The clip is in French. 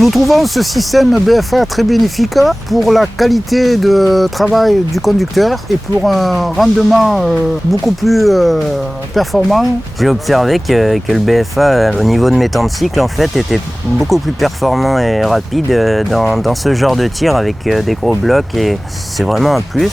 Nous trouvons ce système BFA très bénéfique pour la qualité de travail du conducteur et pour un rendement beaucoup plus performant. J'ai observé que le BFA, au niveau de mes temps de cycle, en fait, était beaucoup plus performant et rapide dans ce genre de tir avec des gros blocs, et c'est vraiment un plus.